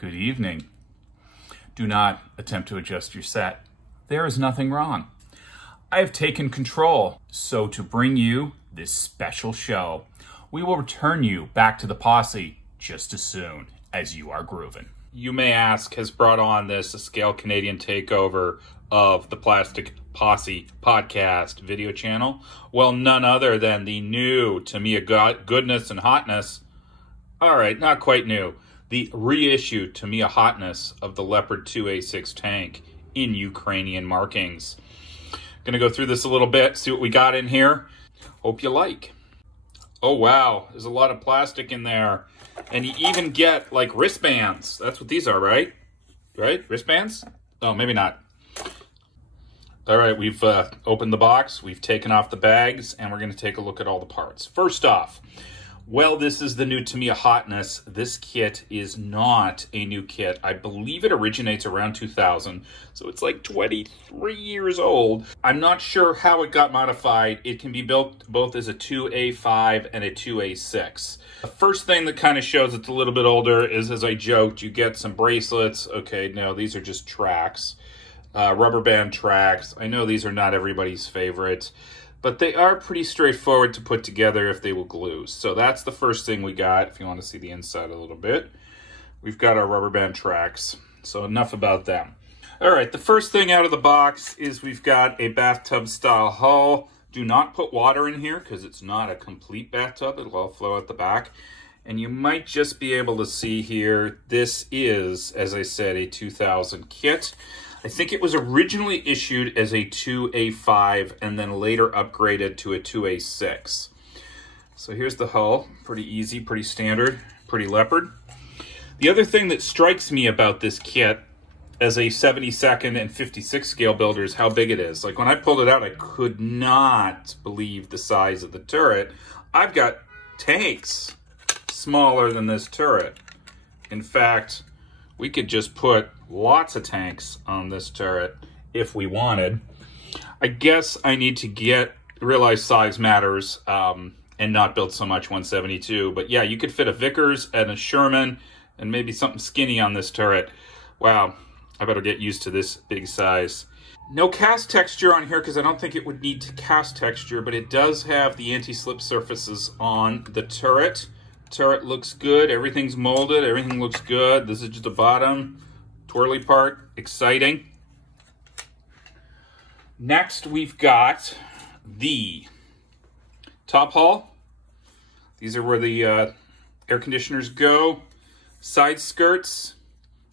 Good evening. Do not attempt to adjust your set. There is nothing wrong. I have taken control, so to bring you this special show, we will return you back to the posse just as soon as you are grooving. You May Ask has brought on this AScaleCanadian takeover of the Plastic Posse podcast video channel. Well, none other than the new Tamiya goodness and hotness. All right, not quite new. The reissued Tamiya hotness of the Leopard 2A6 tank in Ukrainian markings. Gonna go through this a little bit, see what we got in here. Hope you like. Oh wow, there's a lot of plastic in there. And you even get like wristbands. That's what these are, right? Right? Wristbands? Oh, maybe not. All right, we've opened the box, we've taken off the bags, and we're gonna take a look at all the parts. First off, well, this is the new Tamiya hotness. This kit is not a new kit. I believe it originates around 2000, so it's like 23 years old. I'm not sure how it got modified. It can be built both as a 2A5 and a 2A6. The first thing that kind of shows it's a little bit older is, as I joked, you get some bracelets. Okay, no, these are just tracks, rubber band tracks. I know these are not everybody's favorite, but they are pretty straightforward to put together if they will glue. So that's the first thing we got. If you want to see the inside a little bit, we've got our rubber band tracks. So enough about them. All right, the first thing out of the box is we've got a bathtub style hull. Do not put water in here because it's not a complete bathtub. It'll all flow out the back. And you might just be able to see here, this is, as I said, a 2000 kit. I think it was originally issued as a 2A5 and then later upgraded to a 2A6. So here's the hull. Pretty easy, pretty standard, pretty leopard. The other thing that strikes me about this kit as a 72nd and 56 scale builder is how big it is. Like when I pulled it out, I could not believe the size of the turret. I've got tanks smaller than this turret. In fact, we could just put lots of tanks on this turret if we wanted. I guess I need to realize size matters and not build so much 172. But yeah, you could fit a Vickers and a Sherman and maybe something skinny on this turret. Wow, I better get used to this big size. No cast texture on here because I don't think it would need to cast texture, but it does have the anti-slip surfaces on the turret. Turret looks good, everything's molded, everything looks good. This is just the bottom twirly part, exciting. Next, we've got the top hull. These are where the air conditioners go. Side skirts,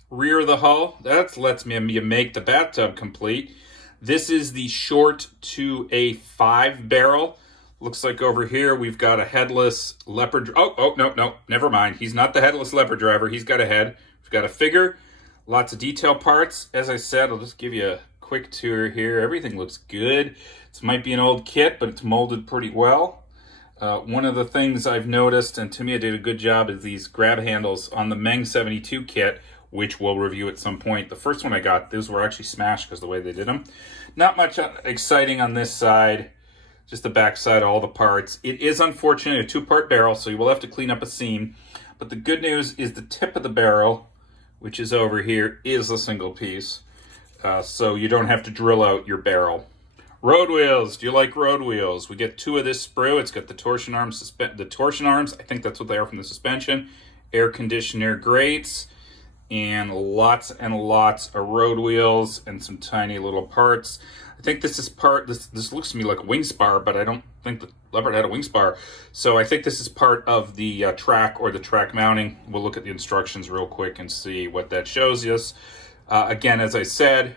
rear of the hull. That lets me make the bathtub complete. This is the short 2A5 barrel. Looks like over here we've got a headless leopard. Oh, no, never mind. He's not the headless leopard driver. He's got a head. We've got a figure. Lots of detail parts. As I said, I'll just give you a quick tour here. Everything looks good. This might be an old kit, but it's molded pretty well. One of the things I've noticed, and Tamiya did a good job, is these grab handles on the Meng 72 kit, which we'll review at some point. The first one I got, those were actually smashed because the way they did them. Not much exciting on this side. Just the back side of all the parts. It is unfortunately a two-part barrel, so you will have to clean up a seam. But the good news is the tip of the barrel, which is over here, is a single piece. So you don't have to drill out your barrel. Road wheels. Do you like road wheels? We get two of this sprue. It's got the torsion arms. I think that's what they are from the suspension. Air conditioner grates. And lots of road wheels and some tiny little parts. I think this is this looks to me like a wing spar, but I don't think the Leopard had a wing spar. So I think this is part of the track or the track mounting. We'll look at the instructions real quick and see what that shows us. Again, as I said,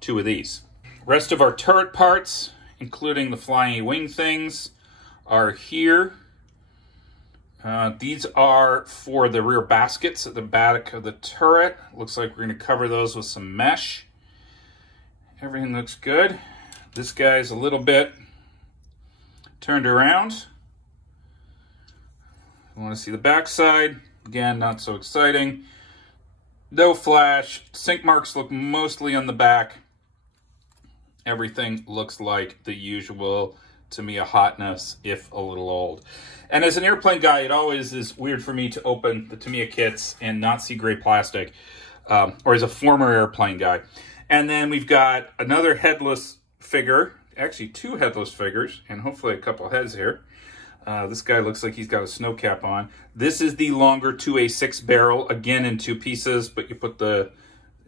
two of these. Rest of our turret parts, including the flying wing things, are here. These are for the rear baskets at the back of the turret. Looks like we're going to cover those with some mesh. Everything looks good. This guy's a little bit turned around. You want to see the back side. Again, not so exciting. No flash. Sink marks look mostly on the back. Everything looks like the usual Tamiya hotness, if a little old. And as an airplane guy, it always is weird for me to open the Tamiya kits and not see gray plastic, or as a former airplane guy. And then we've got another headless figure, actually 2 headless figures, and hopefully a couple heads here. This guy looks like he's got a snow cap on. This is the longer 2A6 barrel, again in 2 pieces, but you put the,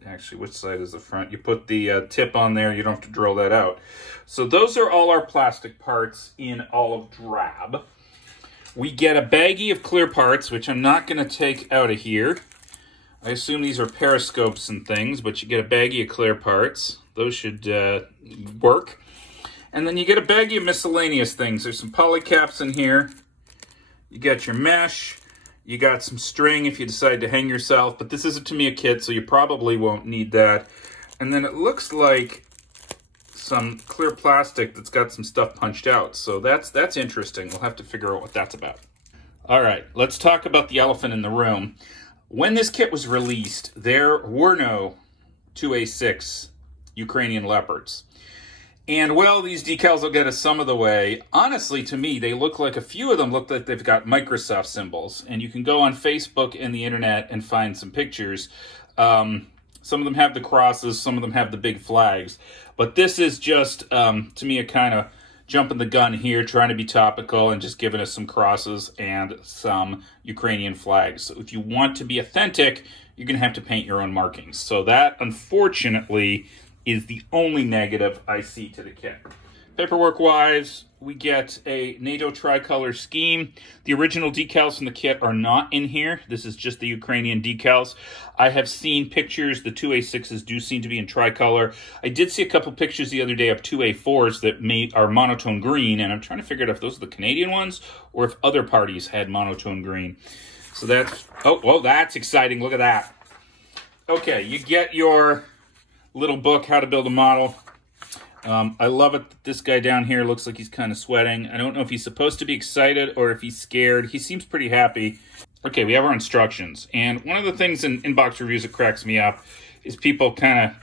actually which side is the front? You put the tip on there, you don't have to drill that out. So those are all our plastic parts in olive drab. We get a baggie of clear parts, which I'm not going to take out of here. I assume these are periscopes and things, but you get a baggie of clear parts. Those should work. And then you get a baggie of miscellaneous things. There's some poly caps in here. You got your mesh. You got some string if you decide to hang yourself, but this is a Tamiya kit, so you probably won't need that. And then it looks like some clear plastic that's got some stuff punched out. So that's interesting. We'll have to figure out what that's about. All right, let's talk about the elephant in the room. When this kit was released, there were no 2A6 Ukrainian Leopards. And, well, these decals will get us some of the way. Honestly, to me, they look like, a few of them look like they've got Microsoft symbols. And you can go on Facebook and the internet and find some pictures. Some of them have the crosses, some of them have the big flags. But this is just, to me, a kind of jumping the gun here, trying to be topical and just giving us some crosses and some Ukrainian flags. So if you want to be authentic, you're going to have to paint your own markings. So that, unfortunately, is the only negative I see to the kit. Paperwork-wise, we get a NATO tricolor scheme. The original decals from the kit are not in here. This is just the Ukrainian decals. I have seen pictures, the 2A6s do seem to be in tricolor. I did see a couple pictures the other day of 2A4s that are monotone green, and I'm trying to figure out if those are the Canadian ones or if other parties had monotone green. So that's, oh, well, that's exciting. Look at that. Okay, you get your little book, How to Build a Model. I love it. This guy down here looks like he's kind of sweating. I don't know if he's supposed to be excited or if he's scared. He seems pretty happy. Okay, we have our instructions. And one of the things in inbox reviews that cracks me up is people kind of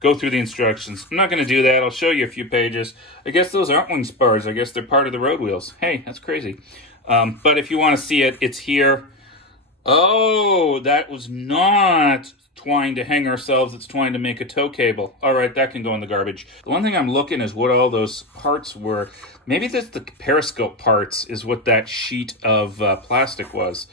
go through the instructions. I'm not going to do that. I'll show you a few pages. I guess those aren't wing spars. I guess they're part of the road wheels. Hey, that's crazy. But if you want to see it, it's here. Oh, that was not twine to hang ourselves, it's twine to make a tow cable. All right, that can go in the garbage. The one thing I'm looking is what all those parts were. Maybe that's the periscope parts is what that sheet of plastic was.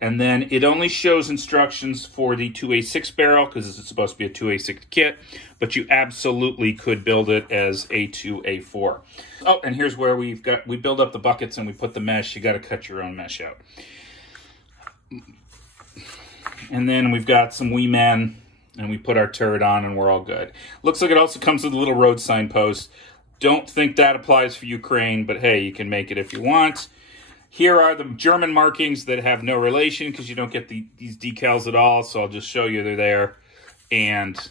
And then it only shows instructions for the 2A6 barrel because this is supposed to be a 2A6 kit, but you absolutely could build it as a 2A4. Oh, and here's where we build up the buckets and we put the mesh. You got to cut your own mesh out. And then we've got some wee men, and we put our turret on, and we're all good. Looks like it also comes with a little road sign post. Don't think that applies for Ukraine, but hey, you can make it if you want. Here are the German markings that have no relation because you don't get these decals at all, so I'll just show you they're there and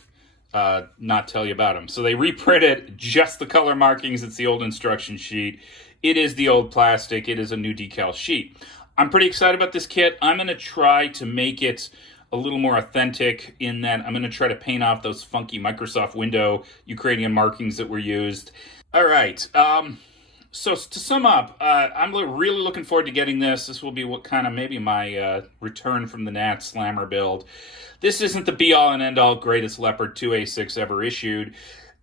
not tell you about them. So they reprinted just the color markings. It's the old instruction sheet. It is the old plastic. It is a new decal sheet. I'm pretty excited about this kit. I'm going to try to make it a little more authentic in that I'm going to try to paint off those funky Microsoft Window Ukrainian markings that were used. All right. So to sum up, I'm really looking forward to getting this. This will be what kind of maybe my return from the Nat Slammer build. This isn't the be-all and end-all greatest Leopard 2A6 ever issued.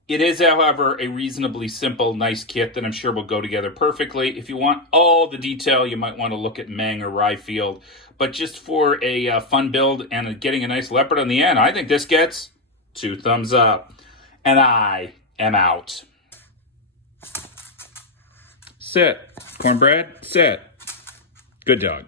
It is, however, a reasonably simple, nice kit that I'm sure will go together perfectly. If you want all the detail, you might want to look at Meng or Ryefield. But just for a fun build and getting a nice Leopard on the end, I think this gets 2 thumbs up. And I am out. Sit. Cornbread, sit. Good dog.